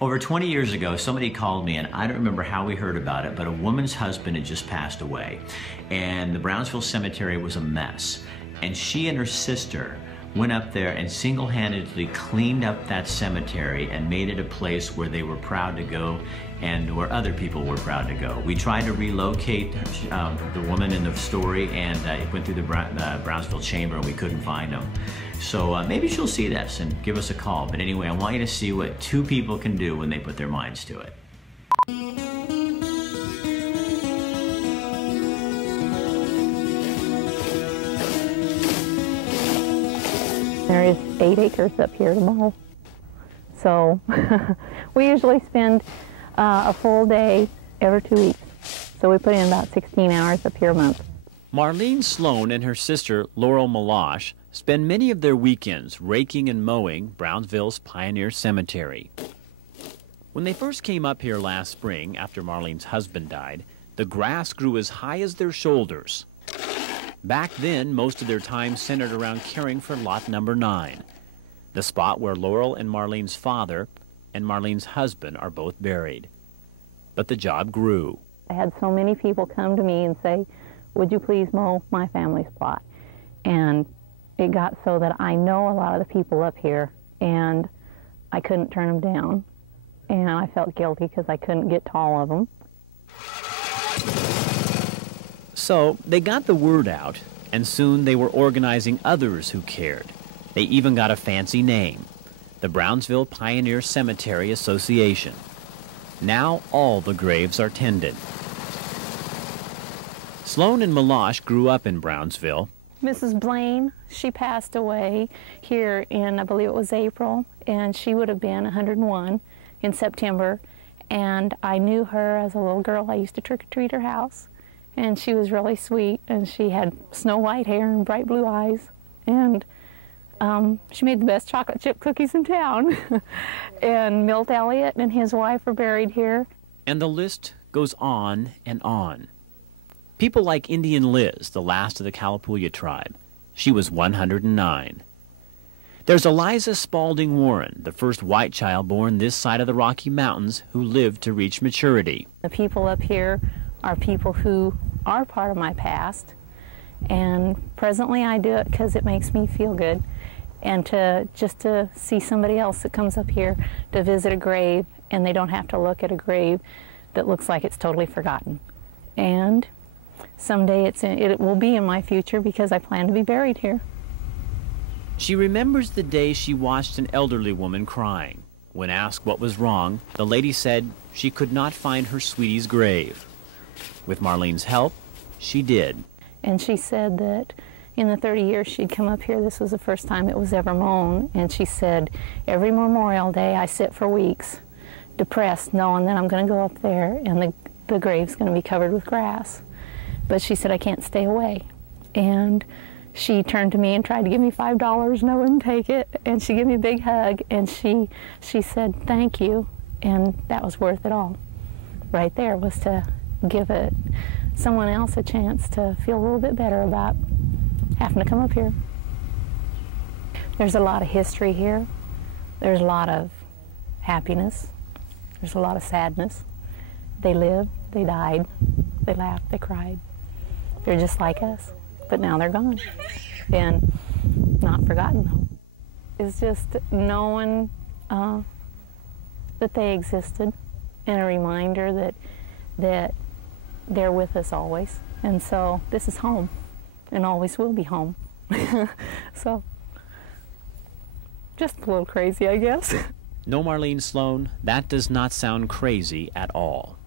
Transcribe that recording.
Over 20 years ago, somebody called me, and I don't remember how we heard about it, but a woman's husband had just passed away, and the Brownsville cemetery was a mess. And she and her sister went up there and single-handedly cleaned up that cemetery and made it a place where they were proud to go and where other people were proud to go. We tried to relocate the woman in the story, and it went through the Brownsville Chamber, and we couldn't find them. So maybe she'll see this and give us a call. But anyway, I want you to see what two people can do when they put their minds to it. There is 8 acres up here to mow. So we usually spend a full day every 2 weeks. So we put in about 16 hours up here a month. Marlene Sloan and her sister Laurel Malash spend many of their weekends raking and mowing Brownsville's Pioneer Cemetery. When they first came up here last spring after Marlene's husband died, the grass grew as high as their shoulders. Back then, most of their time centered around caring for lot number 9, the spot where Laurel and Marlene's father and Marlene's husband are both buried. But the job grew. I had so many people come to me and say, would you please mow my family's plot? And it got so that I know a lot of the people up here, and I couldn't turn them down. And I felt guilty because I couldn't get to all of them. So they got the word out, and soon they were organizing others who cared. They even got a fancy name, the Brownsville Pioneer Cemetery Association. Now all the graves are tended. Sloan and Malash grew up in Brownsville. Mrs. Blaine, she passed away here in, I believe it was April, and she would have been 101 in September. And I knew her as a little girl. I used to trick-or-treat her house. And she was really sweet, and she had snow white hair and bright blue eyes. And she made the best chocolate chip cookies in town. And Milt Elliott and his wife are buried here. And the list goes on and on. People like Indian Liz, the last of the Kalapuya tribe. She was 109. There's Eliza Spalding Warren, the first white child born this side of the Rocky Mountains who lived to reach maturity. The people up here are people who are part of my past, and presently I do it because it makes me feel good, and just to see somebody else that comes up here to visit a grave, and they don't have to look at a grave that looks like it's totally forgotten. And someday it will be in my future because I plan to be buried here. She remembers the day she watched an elderly woman crying. When asked what was wrong, the lady said she could not find her sweetie's grave. With Marlene's help, she did. And she said that in the 30 years she'd come up here, this was the first time it was ever mown. And she said, every Memorial Day I sit for weeks, depressed, knowing that I'm going to go up there and the grave's going to be covered with grass. But she said, I can't stay away. And she turned to me and tried to give me $5, and I wouldn't take it. And she gave me a big hug, and she said, thank you. And that was worth it all. Right there was to give someone else a chance to feel a little bit better about having to come up here. There's a lot of history here. There's a lot of happiness. There's a lot of sadness. They lived, they died, they laughed, they cried. They're just like us, but now they're gone. And not forgotten, though. It's just knowing that they existed, and a reminder that they're with us always. And so this is home, and always will be home. So, just a little crazy, I guess. No, Marlene Sloan, that does not sound crazy at all.